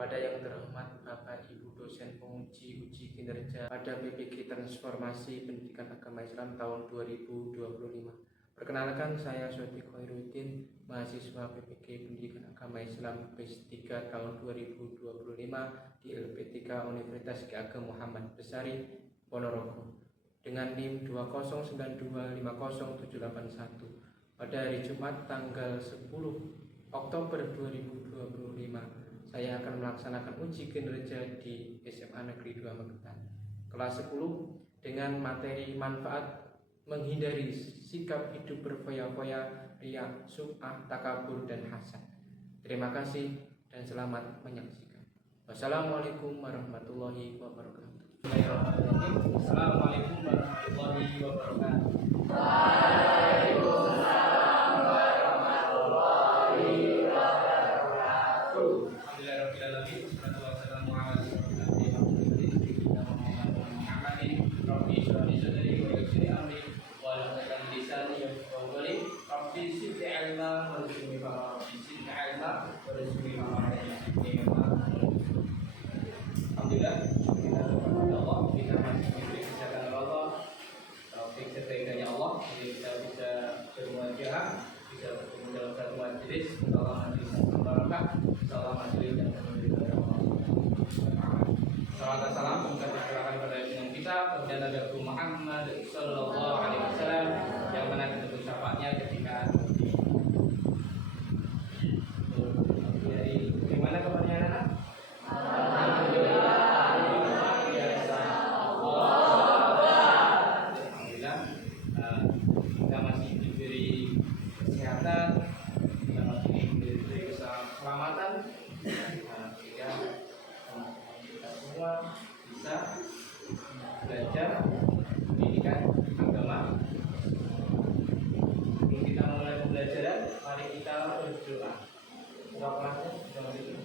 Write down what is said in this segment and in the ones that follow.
Kepada yang terhormat Bapak Ibu dosen penguji uji kinerja pada PPG Transformasi Pendidikan Agama Islam tahun 2025. Perkenalkan, saya Sofi Khairuddin, mahasiswa PPG Pendidikan Agama Islam PES 3 tahun 2025 di LP3 Universitas Ki Ageng Muhammad Besari, Ponorogo, dengan NIM 209250781 pada hari Jumat tanggal 10 Oktober 2025. Saya akan melaksanakan uji kinerja di SMA Negeri 2 Magetan kelas 10 dengan materi manfaat menghindari sikap hidup berfoya-foya, riya, sum'ah, takabur, dan hasad. Terima kasih dan selamat menyaksikan. Wassalamualaikum warahmatullahi wabarakatuh. Assalamualaikum warahmatullahi wabarakatuh. Alhamdulillah, kita bersyukur Allah, kita masih diberi kesehatan Allah, taufik serta hidayahnya Allah, jadi kita bisa bermuajahah, bisa bertemu dalam satu majelis, insyaallah majelis yang barakah, insyaallah majelis yang penuh dengan Allah. Salam dan salam semoga tercurahkan pada junjungan kita, kepada Nabi Muhammad sallallahu alaihi wasallam, yang mana kita bersyafaatnya ketika dari mana kabarnya anak-anak? Bisa belajar pendidikan agama. Sebelum kita mulai pembelajaran, mari kita berdoa. Kelasnya sudah masuk.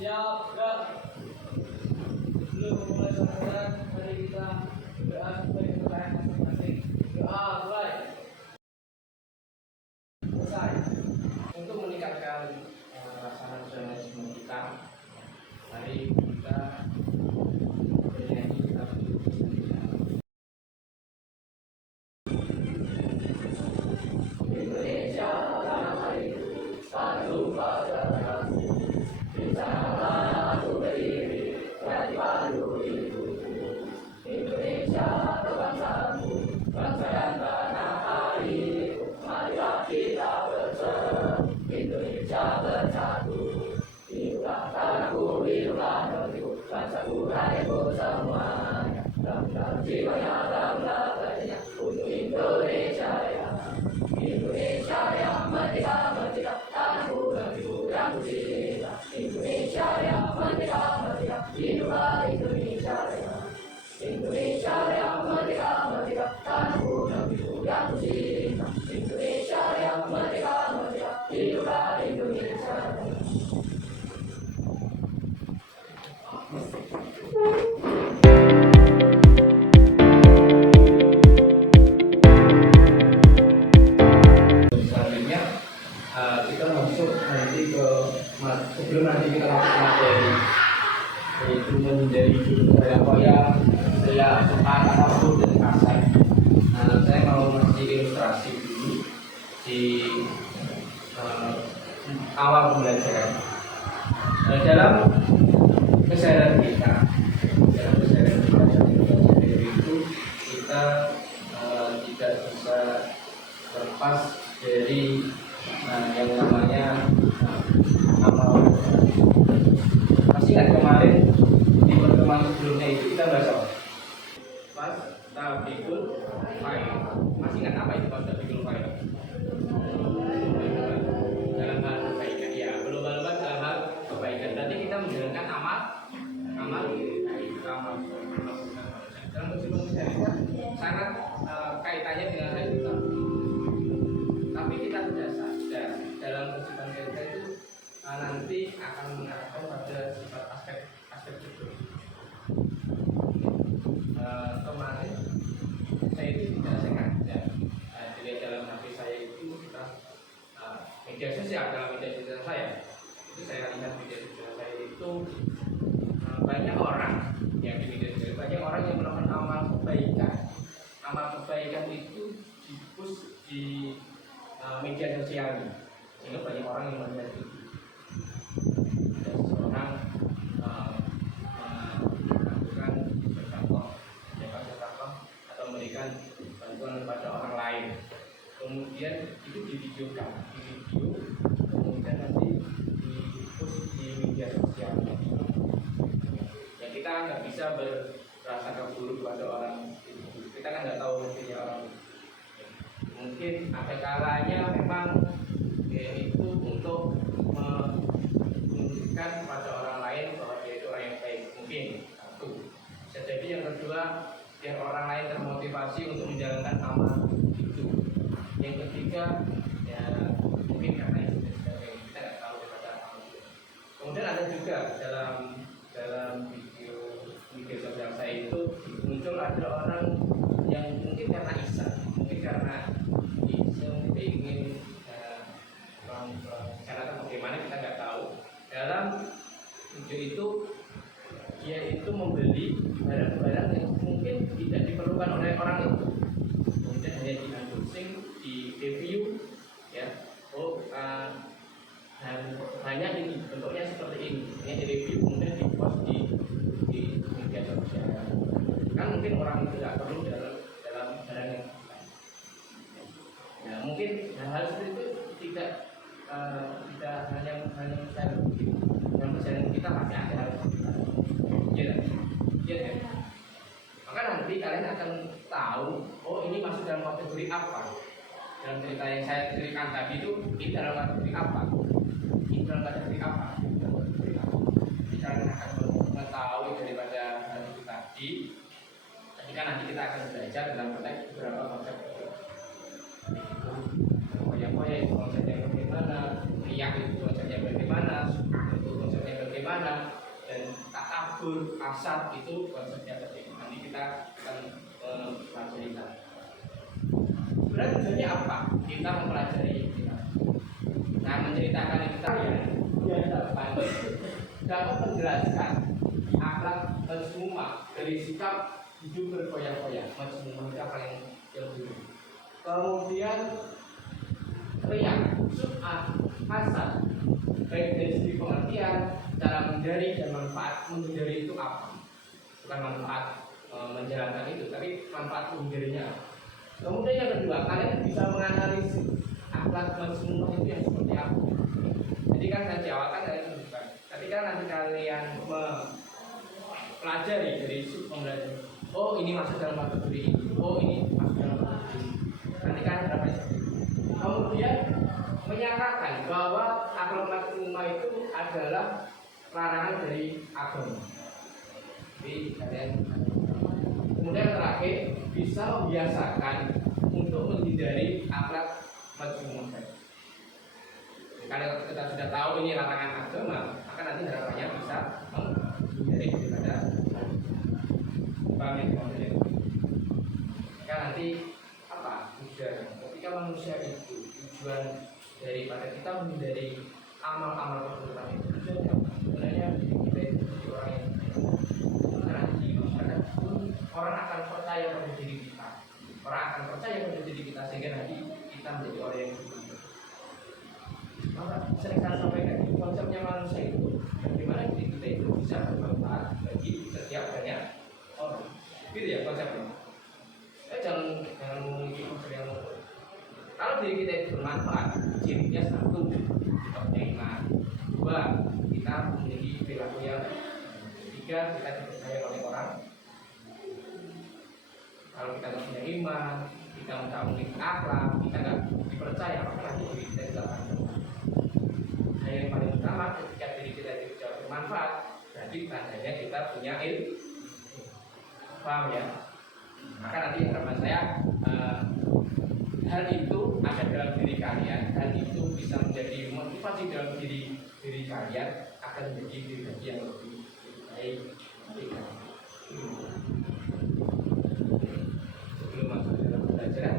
Siap, Kak. Sebelum memulai pembelajaran, mari kita berdoa supaya pertanyaan masing-masing. Doa mulai. Selesai. Untuk meningkatkan rasa nasionalisme kita, mari kita bernyanyi lagu Indonesia tanah airku, tanjung padaku, di sana aku berdiri, jadi padu ibuku. Indonesia bangsaku, bangsa dan tanah airku, marilah kita bersatu, Indonesia bersatu. Hiduplah tanahku, hiduplah negeriku, bangsaku, rakyatku semuanya. Dalam jiwanya, dalam labanya, untuk Indonesia ya. Indonesia yang merdeka, merdeka, tanahku, negeriku yang ku cinta. Indonesia yang merdeka, merdeka, hiduplah Indonesia ya. Indonesia yang merdeka, merdeka, tanahku, negeriku yang ku cinta. Indonesia yang merdeka, merdeka, hiduplah Indonesia ya. Selanjutnya kita masuk nanti ke sebelum nanti kita masuk materi, yaitu menjadi hidup foya-foya, riya, sum'ah, takabur, dan hasad. Saya mau ngasih ilustrasi dulu di awal pembelajaran. Dalam keseharian kita, itu kita tidak bisa lepas dari yang namanya amal. Masih ingat kemarin di pertemuan sebelumnya itu kita bahas apa? Pas tabiqul fa'il. Masih ingat apa itu pas tabiqul fa'il? Dalam hal kebaikan, ya, berlomba-lomba dalam hal kebaikan. Berarti kita menjalankan amal. Dalam kehidupan sehari-hari sangat kaitannya dengan hal itu. Tapi kita tidak sadar dalam kehidupan kita itu nanti akan mengarahkan pada sifat aspek itu. Kemarin saya itu tidak sengaja dilihat dalam HP saya itu kita media sosial, dalam media sosial saya itu saya lihat media sosial saya media sosialnya, sehingga banyak orang yang melihat itu. Ada seseorang melakukan bercontoh, atau memberikan bantuan kepada orang lain, kemudian itu divideokan, kemudian nanti dipost di media sosial. Ya kita nggak bisa berprasangka buruk pada orang itu. Kita kan nggak tahu mestinya orang itu. Mungkin ada kalanya memang itu untuk menunjukkan kepada orang lain bahwa dia itu orang yang baik. Mungkin satu. Bisa jadi yang kedua, biar orang lain termotivasi untuk menjalankan amal itu. Yang ketiga, ya mungkin karena itu dan sebagainya, kita nggak tahu daripada amal itu. Kemudian ada juga dalam video sosial saya itu muncul ada orang yang mungkin karena iseng, mungkin karena iseng ingin cara bagaimana kita nggak tahu. Dalam video itu dia itu membeli barang-barang yang mungkin tidak diperlukan oleh orang itu, kemudian hanya di unboxing, di review, ya. Dan banyak ini bentuknya seperti ini di review kemudian di post di media sosial. Kan mungkin orang itu tidak perlu dalam barang yang lain. Ya mungkin hal seperti itu tidak hanya saya begitu. Dalam perjalanan kita pasti ada hal seperti itu. Ya. Maka nanti kalian akan tahu, oh ini masuk dalam kategori apa. Dalam cerita yang saya ceritakan tadi itu, ini dalam kategori apa? Ini dalam kategori apa? Jadi kalian akan mengetahui daripada hal itu tadi. Ketika nanti kita akan belajar dalam konteks beberapa konsep. Poya-poya itu konsepnya bagaimana, riak itu konsepnya bagaimana, suka itu konsepnya bagaimana, dan takabur, kasar itu konsepnya bagaimana. Nanti kita akan mempelajari. Sebenarnya tujuannya apa? Kita mempelajari kita. Nah, menceritakan kita ya dapat menjelaskan akhlak mazmumah dari sikap hidup berkoyak-koyak. Mazmumah itu apa yang dulu. Kemudian riak, sum'ah, hasad, baik dari segi pengertian, cara menghindari dan manfaat menghindari itu apa? Bukan manfaat menjalankan itu, tapi manfaat menghindarinya apa? Kemudian yang kedua, kalian bisa menganalisis akhlak mazmumah itu yang seperti apa. Jadi kan saya jawabkan kalian tunjukkan. Ketika nanti kalian mempelajari dari sub pembelajaran, oh ini masuk dalam kategori ini, oh ini masuk dalam kategori ini. Nanti kalian dapat. Kemudian menyatakan bahwa akhlak mazmumah itu adalah larangan dari agama. Jadi kalian. Kemudian terakhir bisa membiasakan untuk menghindari akhlak mazmumah. Kalau kita sudah tahu ini larangan agama, maka nanti harapannya bisa menghindari daripada paham yang maksudnya. Ya nanti apa? Tujuan ketika manusia itu tujuan daripada kita menghindari amal-amal keburukan itu tujuannya apa? Sebenarnya kita itu menjadi orang yang nanti masyarakat orang akan percaya pada diri kita. Orang akan percaya pada diri kita sehingga nanti kita menjadi orang yang benar. Maka sering saya sampaikan konsepnya manusia itu bagaimana diri kita itu bisa bermanfaat bagi setiap banyak orang. Gitu ya konsepnya. Jangan memiliki konsep yang mutlak. Kalau diri kita itu bermanfaat, cirinya satu, kita punya iman. Dua, kita memiliki perilaku yang tiga, kita dipercaya oleh orang. Kalau kita tidak punya iman, kita tidak memiliki akhlak, kita tidak dipercaya, maka nanti diri kita tidak akan bermanfaat. Nah, yang paling utama ketika diri kita itu tidak bermanfaat, berarti tandanya kita punya ilmu. Paham ya? Maka nanti harapan saya hal itu ada dalam diri kalian, hal itu bisa menjadi motivasi dalam diri kalian akan menjadi diri yang lebih baik. Sebelum masuk dalam pembelajaran,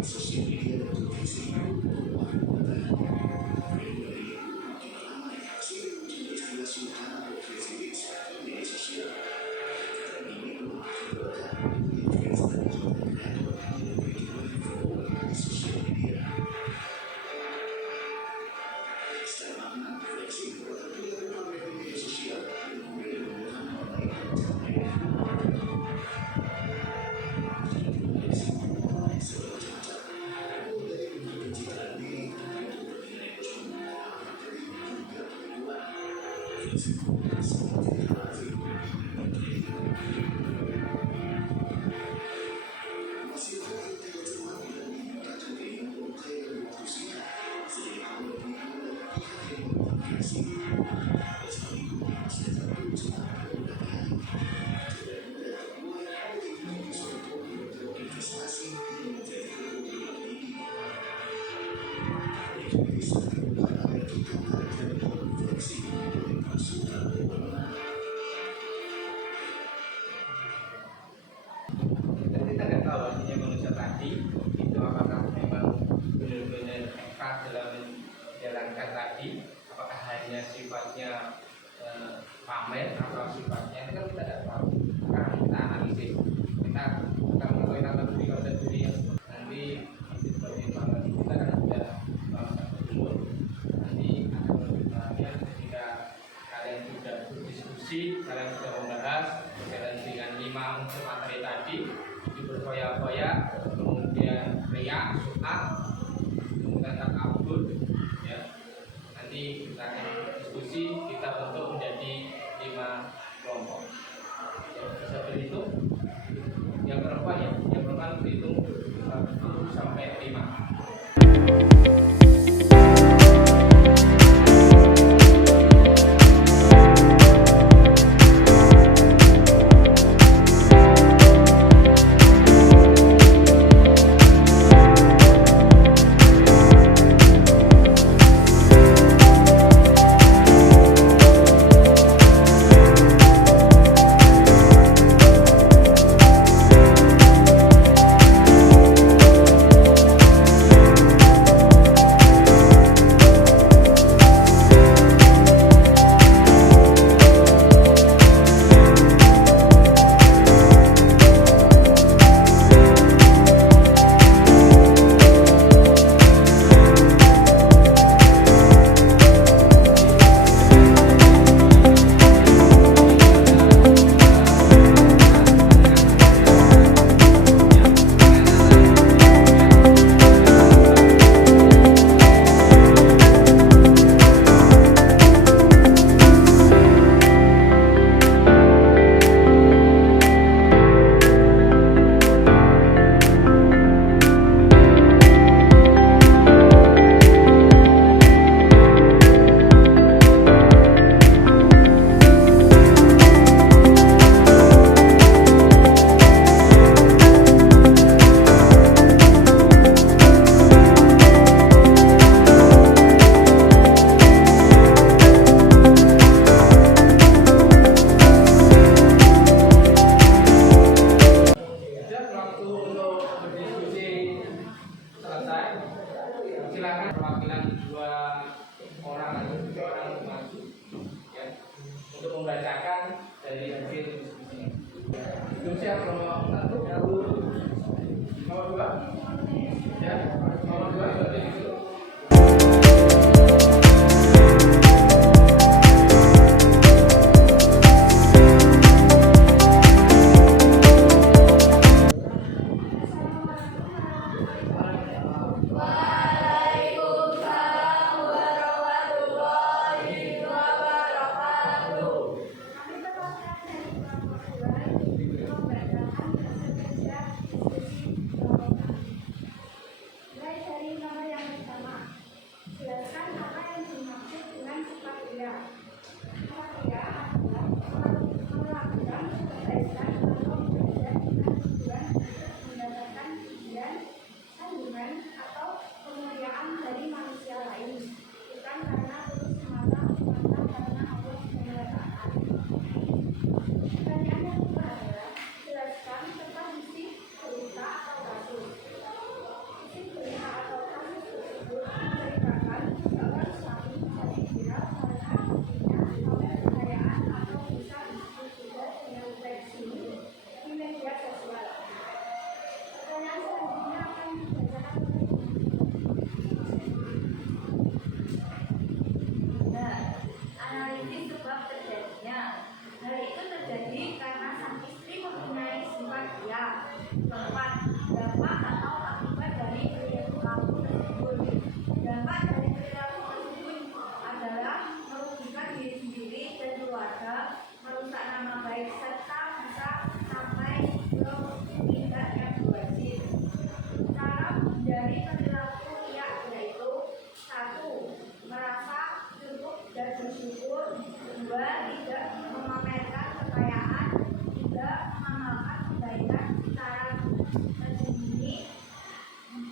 sosial media dan televisi Dan kita nggak tahu artinya manusia tadi itu apakah memang benar-benar nekat dalam menjalankan tadi, apakah hanya sifatnya pamer atau sifatnya itu kan kita tidak tahu. Sekarang kita analisis, kita akan mengetahui tentang diri pada diri nanti seperti mana kita kan sudah umur nanti akan lebih bahagia ketika kalian sudah berdiskusi, kalian sudah membahas berkaitan dengan 5 unsur materi tadi, itu berfoya-foya, kemudian riak, sum'ah, kemudian takabur, ya. Nanti kita akan diskusi, kita bentuk menjadi 5 kelompok. Yang bisa berhitung, yang perempuan berhitung 1 sampai 5. Silakan perwakilan 2 orang atau 3 orang maju, ya, untuk membacakan dari hasil diskusinya. Diskusi nomor 1, nomor 2, ya, nomor 2 seperti itu.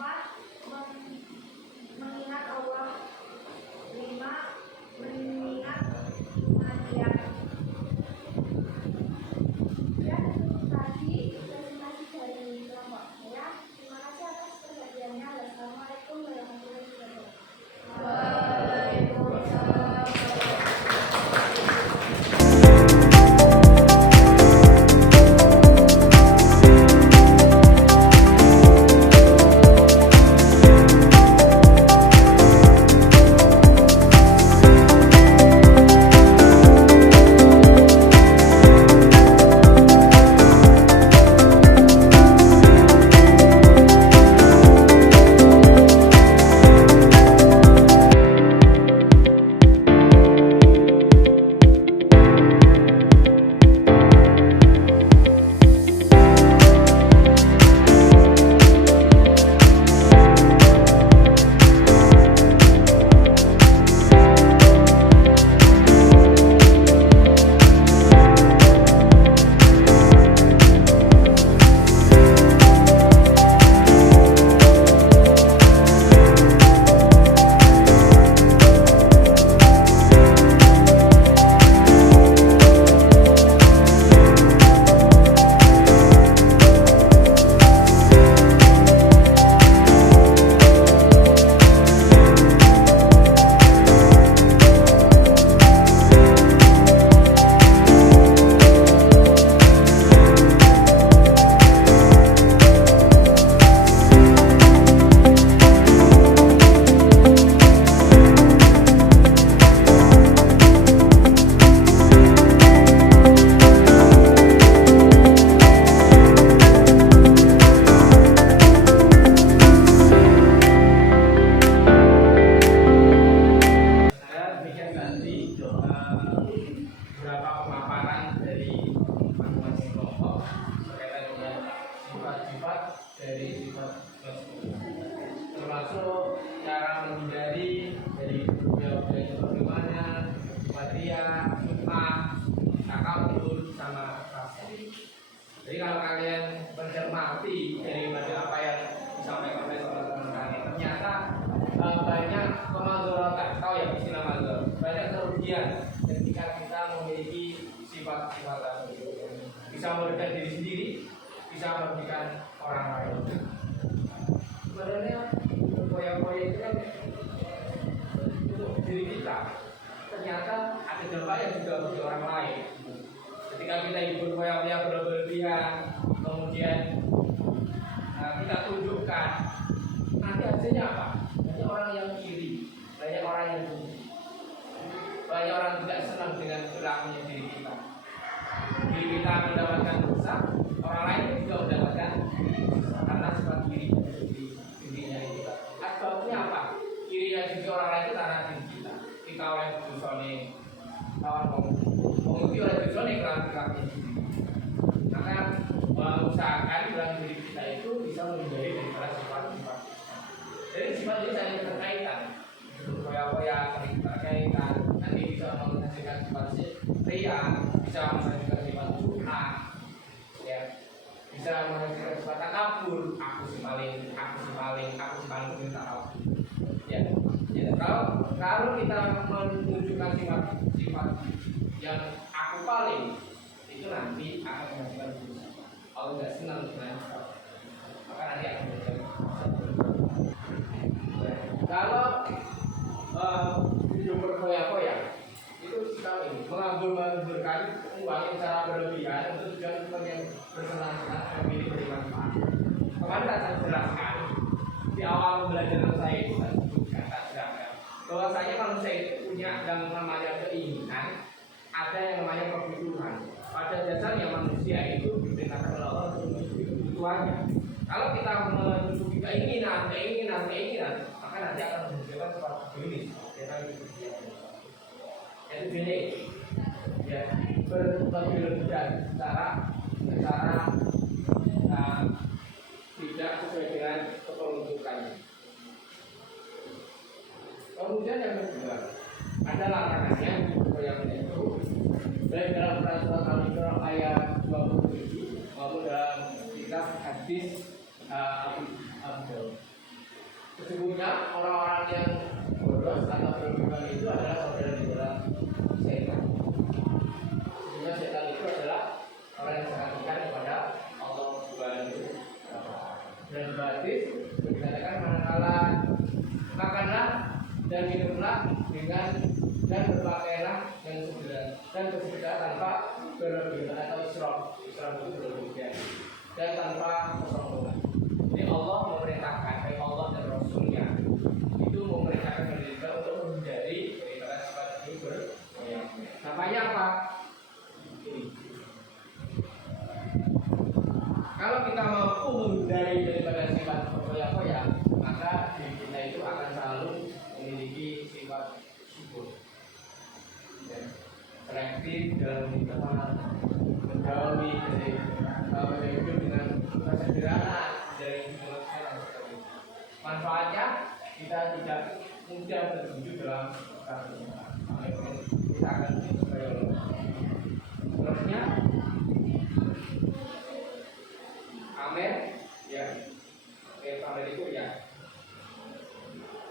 4. Mengingat Allah. 5. Mengingat kematian. Ya, itu tadi presentasi dari kelompok saya. Terima kasih atas perhatiannya. Wassalamualaikum warahmatullahi wabarakatuh. Beberapa pemaparan dari masing-masing kelompok berkaitan dengan sifat-sifat dari sifat tersebut, termasuk cara menghindari dari budaya-budaya bagaimana, waria, sunnah, takabur, sama rasa. Jadi kalau kalian mencermati daripada apa yang disampaikan oleh teman-teman kalian, ternyata banyak kemandorotan, tahu ya istilah mandor, banyak kerugian ketika kita memiliki sifat-sifat tersebut. Bisa merugikan diri sendiri, bisa merugikan orang lain. Sebenarnya berpoya-poya itu kan untuk diri kita, ternyata ada dampaknya juga bagi orang lain. Ketika kita hidup berpoya-poya berlebihan, kemudian kita tunjukkan, nanti hasilnya apa? Banyak orang yang iri, banyak orang yang benci, banyak orang tidak senang dengan perilakunya diri kita. Diri kita mendapatkan dosa, orang lain juga mendapatkan dosa karena sifat dirinya itu. Akibatnya apa? Irinya juga orang lain itu karena diri kita. Kita oleh dosa nih, kawan mengikuti oleh dosa nih perilakunya sendiri. Maka usahakan dalam diri kita itu bisa menghindari daripada sifat-sifat. Jadi sifat ini saling berkaitan. Berpoya-poya saling berkaitan. Nanti bisa menghasilkan sifat ria, bisa menghasilkan sifat sunnah, ya, bisa menghasilkan sifat takabur. Aku si paling minta takabur. Ya, kalau kita menunjukkan sifat yang aku paling, itu nanti akan menghasilkan dosa. Kalau tidak senang dengan maka nanti akan menghasilkan. Kalau hidup berpoya-poya itu kita ini menganggur-anggur uangnya secara berlebihan untuk tujuan yang bersenang-senang memilih bermanfaat. Kemarin saya jelaskan di awal pembelajaran saya itu saya sebutkan bahwasanya manusia itu punya yang namanya keinginan, ada yang namanya kebutuhan. Pada dasarnya manusia itu diperintahkan oleh Allah untuk memenuhi kebutuhannya. Kalau kita menutupi keinginan, maka nanti akan menunjukkan seperti ini. Itu gini, ya, berlebihan secara tidak sesuai dengan keperuntukannya. Kemudian yang kedua, ada larangannya yang itu baik dalam peraturan Al-Qur'an ayat 27 maupun dalam kitab hadis Abu Daud. sesungguhnya orang-orang yang boros atau berhubungan itu adalah saudara-saudara setan. Sesungguhnya setan itu adalah orang yang sangat dekat kepada Allah Subhanahu wa Ta'ala. Dan berarti dikatakan manakala makanlah dan minumlah dengan dan berpakaianlah dengan segera dan bersegera tanpa berlebihan atau israf itu berlebihan dan tanpa kesombongan. Jadi Allah memerintahkan, baik Allah dan Rasulnya itu memerintahkan kita untuk menghindari daripada sifat ini bergoyang. Namanya apa? Ini. Kalau kita mampu menghindari daripada sifat bergoyang-goyang, maka diri kita itu akan selalu memiliki sifat syukur. Selektif dalam hidup, menjauhi dari hidup dengan kesederhanaan dari hidup sekarang. Manfaatnya kita tidak mudah terjun dalam kasus. Kita akan terusnya amer ya, pamer itu ya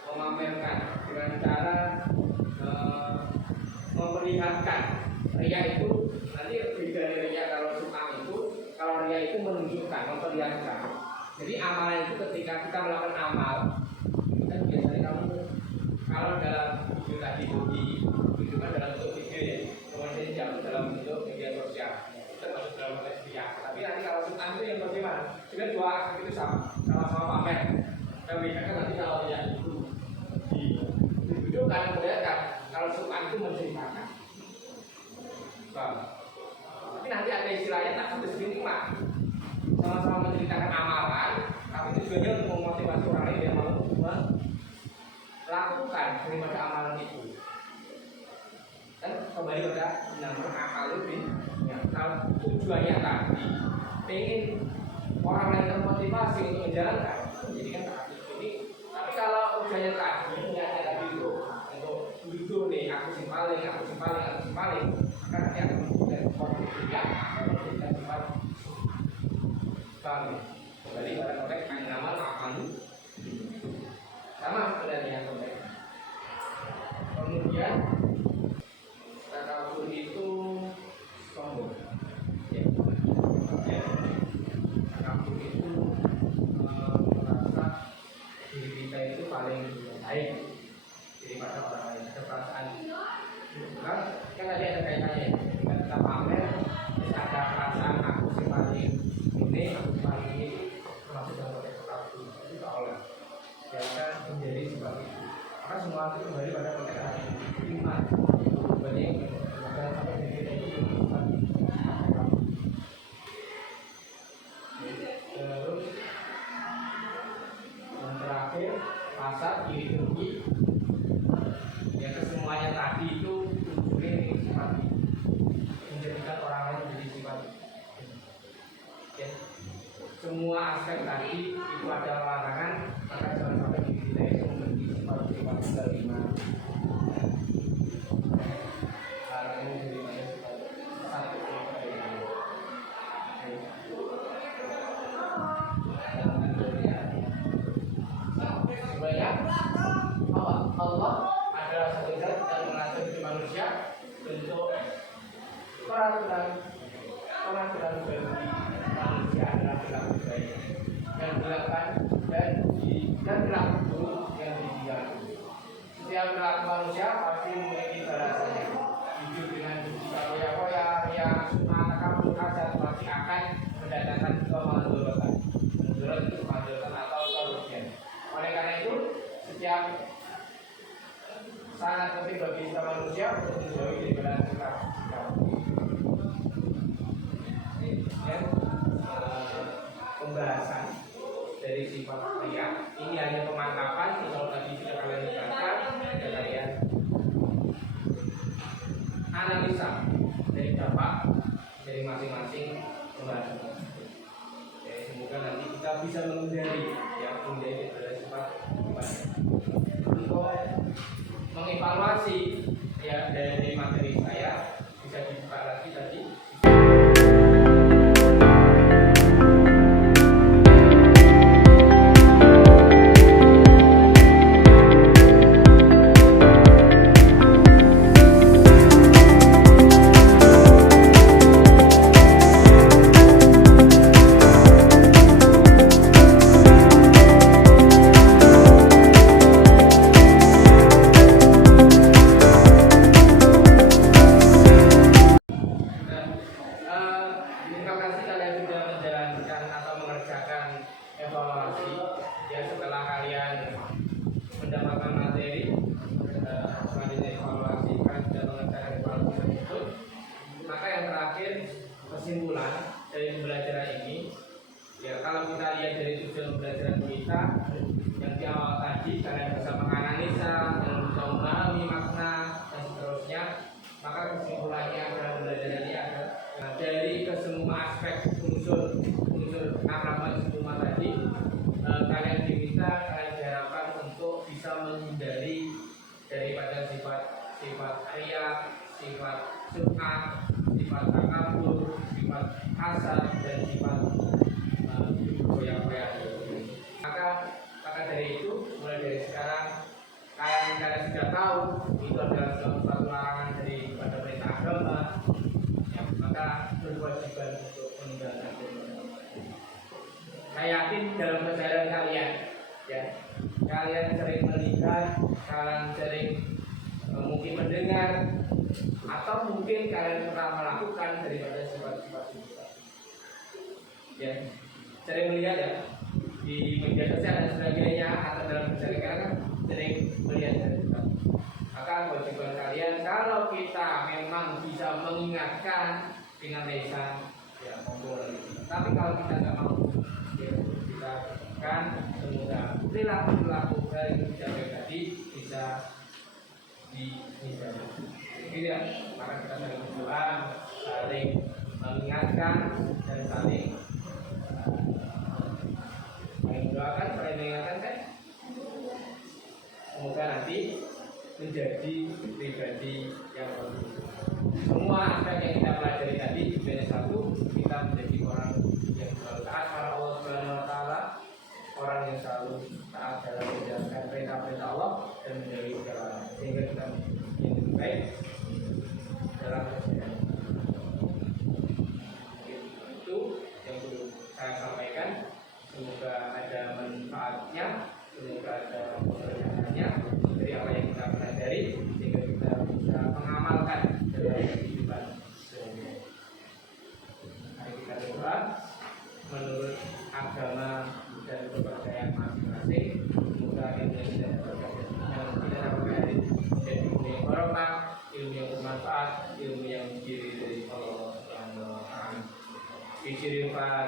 memamerkan dengan cara memperlihatkan. Ria itu nanti beda dari ria. Kalau sum'ah itu, kalau ria itu menunjukkan, memperlihatkan. Jadi amalan itu ketika kita melakukan amal, kan biasanya kamu kalau dalam video tadi itu kan dalam bentuk video ya, kemudian jauh dalam bentuk media sosial, itu masuk dalam konteks ria. Tapi nanti kalau sum'ah itu yang bagaimana? Jadi dua aspek itu sama-sama pamer. Yang bedakan nanti kalau ria itu ditunjukkan, memperlihatkan. Kalau sum'ah itu menceritakan. Tapi nanti ada istilahnya tak sampai segini mah. Sama-sama menceritakan amalan, tapi tujuannya untuk memotivasi orang lain yang mau melakukan daripada amalan itu. Dan kembali pada nama akal lebih. Ya, kalau tujuannya tadi ingin orang lain termotivasi untuk menjalankan, jadi kan tak ini. Tapi kalau tujuannya tadi niatnya tadi itu untuk nih aku simpaling, maka nanti akan menjadi konflik ya, menjadi sifat kami. Kembali pada konteks nama akan sama sebenarnya yang konteks. Kemudian takabur itu sombong. Ya, takabur itu merasa diri kita itu paling baik daripada orang lain. Ada perasaan kan ada kaitannya dengan kita pamer, terus ada perasaan aku sih paling ini, aku sih paling ini, termasuk dalam konteks takabur itu tak oleh biasa menjadi seperti itu. Karena semua itu kembali pada konteks iman. Banyak yang sampai di kita itu iman. Terus yang terakhir rasa iri dengki. Ya kesemuanya tadi itu ini sifat menjadikan orang lain menjadi sifat. Ya. Semua aspek tadi itu ada larangan, maka jangan sampai diri kita itu menjadi sifat kelima. Larangan menjadi sifat satu Allah adalah satu zat yang mengatur hidup manusia bentuk peraturan bagi manusia adalah perilaku baik yang dilakukan dan perilaku buruk yang ditinggalkan. Setiap perilaku manusia pasti memiliki balasannya. Hidup dengan koya-koya, ria, sum'ah, takabur, hasad pasti akan mendatangkan kemandorotan. Mandorot itu kemandorotan atau kerugian. Oleh karena itu, setiap sangat penting bagi kita manusia untuk menjauhi daripada sikap. Ya, pembahasan dari sifat ria ini hanya pemantapan. Kalau tadi sudah kalian baca, sudah kalian analisa dari dampak dari masing-masing pembahasan. Jadi semoga nanti kita bisa menghindari yang menjadi daripada sifat untuk mengevaluasi ya dari materi saya bisa dibuka lagi tadi kalian bisa menganalisa dan bisa memahami makna dan seterusnya, maka kesimpulannya adalah belajar ini ada dari kesemua aspek unsur agama semua tadi, kalian diharapkan untuk bisa menghindari daripada sifat riya, sifat sum'ah, sifat takabur, sifat hasad, dan sifat goyang-goyang. Maka dari itu, mulai dari sekarang kalian sudah tahu itu adalah suatu larangan daripada perintah agama, ya, maka berkewajiban untuk meninggalkan. Saya yakin dalam keseharian kalian, ya, kalian sering melihat, kalian sering mungkin mendengar, atau mungkin kalian pernah melakukan daripada sifat-sifat itu. Ya, sering melihat ya di media sosial dan sebagainya, atau dalam keseharian kalian kan sering melihat dari sifat. Maka kewajiban kalian, kalau kita memang bisa mengingatkan dengan lisan, ya monggo. Tapi kalau kita nggak mau, ya kita kan semoga perilaku dari kebijakan tadi bisa dihindari. Tidak, maka kita saling berdoa, saling mengingatkan dan saling mendoakan, saling mengingatkan kan. Semoga nanti menjadi pribadi yang bagus. Semua aspek yang kita pelajari tadi tujuannya satu, kita menjadi orang yang selalu taat pada Allah Subhanahu Wa Taala, orang yang selalu taat dalam menjalankan perintah-perintah Allah dan menjauhi segala sehingga kita yang lebih baik dalam keseharian. Itu yang perlu saya sampaikan. Semoga ada manfaatnya, semoga ada pembelajarannya dari apa yang kita pelajari sehingga kita bisa mengamalkan dalam kehidupan sehari-hari. Mari kita berdoa menurut agama dan kepercayaan masing-masing. Semoga ilmu yang kita dapatkan menjadi ilmu yang barokah, ilmu yang bermanfaat, ilmu yang diri dari Allah Subhanahu Wa Taala. Bismillahirrahmanirrahim.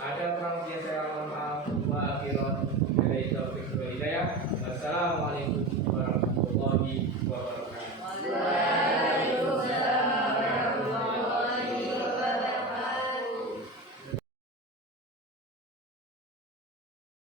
Ada kurang lebih saya mohon maaf. Wa akhiran dari taufik wal hidayah. Wassalamualaikum